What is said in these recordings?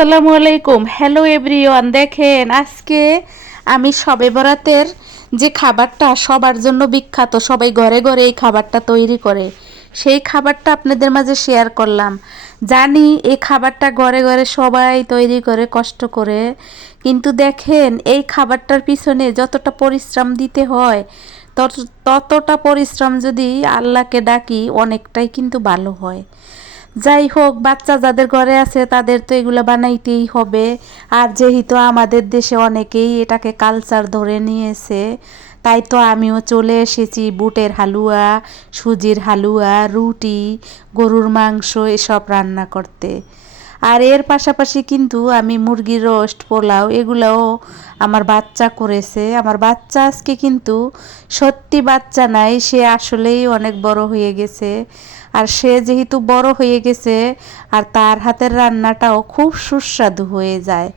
আসসালামু আলাইকুম। Hello everyone, দেখেন আজকে আমি শবে বরাতের যে খাবারটা সবার জন্য বিখ্যাত, সবাই ঘরে ঘরে এই খাবারটা তৈরি করে, সেই খাবারটা আপনাদের মাঝে শেয়ার করলাম। জানি এই খাবারটা ঘরে ঘরে সবাই তৈরি করে কষ্ট করে, কিন্তু দেখেন এই খাবারটার পিছনে যতটা পরিশ্রম দিতে হয় ততটা পরিশ্রম যদি আল্লাহকে ডাকি অনেকটাই কিন্তু ভালো হয়। যাই হোক, বাচ্চা যাদের ঘরে আছে তাদের তো এগুলো বানাইতেই হবে। আর যেহেতু আমাদের দেশে অনেকেই এটাকে কালচার ধরে নিয়েছে, তাই তো আমিও চলে এসেছি বুটের হালুয়া, সুজির হালুয়া, রুটি, গরুর মাংস এসব রান্না করতে। আর এর পাশাপাশি কিন্তু আমি মুরগির রোস্ট, পোলাও এগুলোও আমার বাচ্চা করেছে। আমার বাচ্চা আজকে কিন্তু সত্যি বাচ্চা নাই, সে আসলেই অনেক বড় হয়ে গেছে। আর সে যেহেতু বড় হয়ে গেছে আর তার হাতের রান্নাটাও খুব সুস্বাদু হয়ে যায়,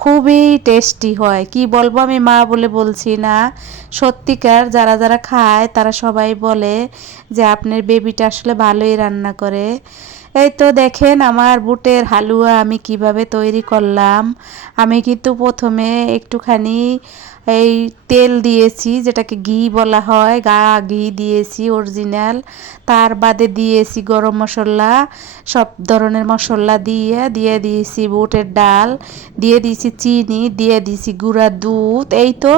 খুবই টেস্টি হয়। কি বলবো, আমি মা বলে বলছি না, সত্যিকার যারা যারা খায় তারা সবাই বলে যে আপনার বেবিটা আসলে ভালোই রান্না করে। এই তো দেখেন আমার বুটের হালুয়া আমি কিভাবে তৈরি করলাম। আমি কিন্তু প্রথমে একটুখানি এই তেল দিয়েছি, যেটাকে ঘি বলা হয়, ঘি দিয়েছি অরিজিনাল। তার বাদে দিয়েছি গরম মশলা, সব ধরনের মশলা দিয়ে দিয়েছি বুটের ডাল, দিয়ে দিয়েছি চিনি, দিয়ে দিয়েছি গুঁড়া দুধ। এই তো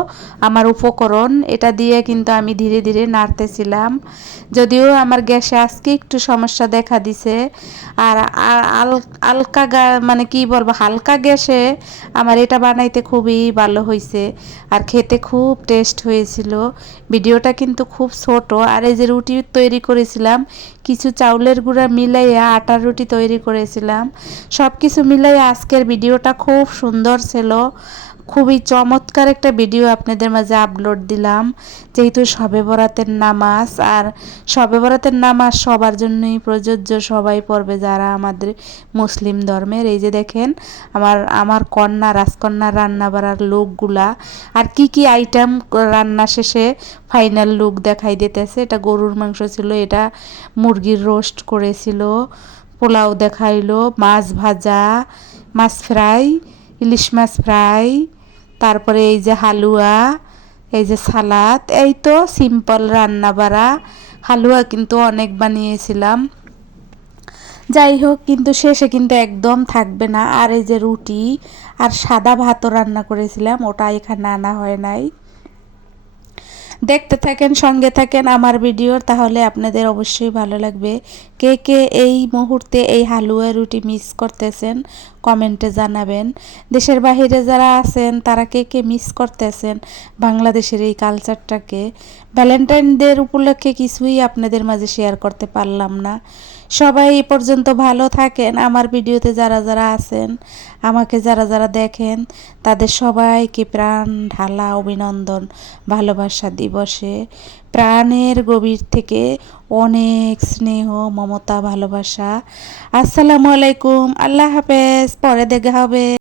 আমার উপকরণ, এটা দিয়ে কিন্তু আমি ধীরে ধীরে নাড়তেছিলাম। যদিও আমার গ্যাসে আজকে একটু সমস্যা দেখা দিছে। আর হালকা মানে কি বলবো, হালকা গ্যাসে আমার এটা বানাইতে খুবই ভালো হয়েছে আর খেতে খুব টেস্ট হয়েছিল। ভিডিওটা কিন্তু খুব ছোট। আর এই যে রুটি তৈরি করেছিলাম, কিছু চাউলের গুঁড়া মিলাইয়া আটার রুটি তৈরি করেছিলাম। সব কিছু মিলাইয়া আজকের ভিডিওটা খুব সুন্দর ছিল। খুবই চমৎকার একটা ভিডিও আপনাদের মাঝে আপলোড দিলাম, যেহেতু শবে বরাতের নামাজ। আর শবে বরাতের নামাজ সবার জন্যই প্রযোজ্য, সবাই পড়বে যারা আমাদের মুসলিম ধর্মের। এই যে দেখেন আমার কন্যা রাজকন্যার রান্না বাড়ার লোকগুলা আর কি কি আইটেম রান্না শেষে ফাইনাল লুক দেখাই দিতেছে। এটা গরুর মাংস ছিল, এটা মুরগির রোস্ট করেছিল, পোলাও দেখাইলো, মাছ ভাজা, মাছ ফ্রাই, ইলিশ মাছ ফ্রাই, তারপরে এই যে হালুয়া, এই যে সালাদ। এই তো সিম্পল রান্না বাড়া। হালুয়া কিন্তু অনেক বানিয়েছিলাম। যাই হোক, কিন্তু শেষে কিন্তু একদম থাকবে না। আর এই যে রুটি আর সাদা ভাতও রান্না করেছিলাম, ওটা এখানে আনা হয় নাই। দেখতে থাকেন, সঙ্গে থাকেন আমার ভিডিও, তাহলে আপনাদের অবশ্যই ভালো লাগবে। কে কে এই মুহূর্তে এই হালুয়া রুটি মিস করতেছেন কমেন্টে জানাবেন। দেশের বাহিরে যারা আছেন তারা কে কে মিস করতেছেন বাংলাদেশের এই কালচারটাকে। ভ্যালেন্টাইন ডের উপলক্ষে কিছুই আপনাদের মাঝে শেয়ার করতে পারলাম না। সবাই এই পর্যন্ত ভালো থাকেন। আমার ভিডিওতে যারা যারা আছেন, আমাকে যারা যারা দেখেন, তাদের সবাইকে প্রাণ ঢালা অভিনন্দন ভালোবাসা দিবসে। প্রাণের গভীর থেকে অনেক স্নেহ, মমতা, ভালোবাসা। আসসালামু আলাইকুম, আল্লাহ হাফেজ, পরে দেখা হবে।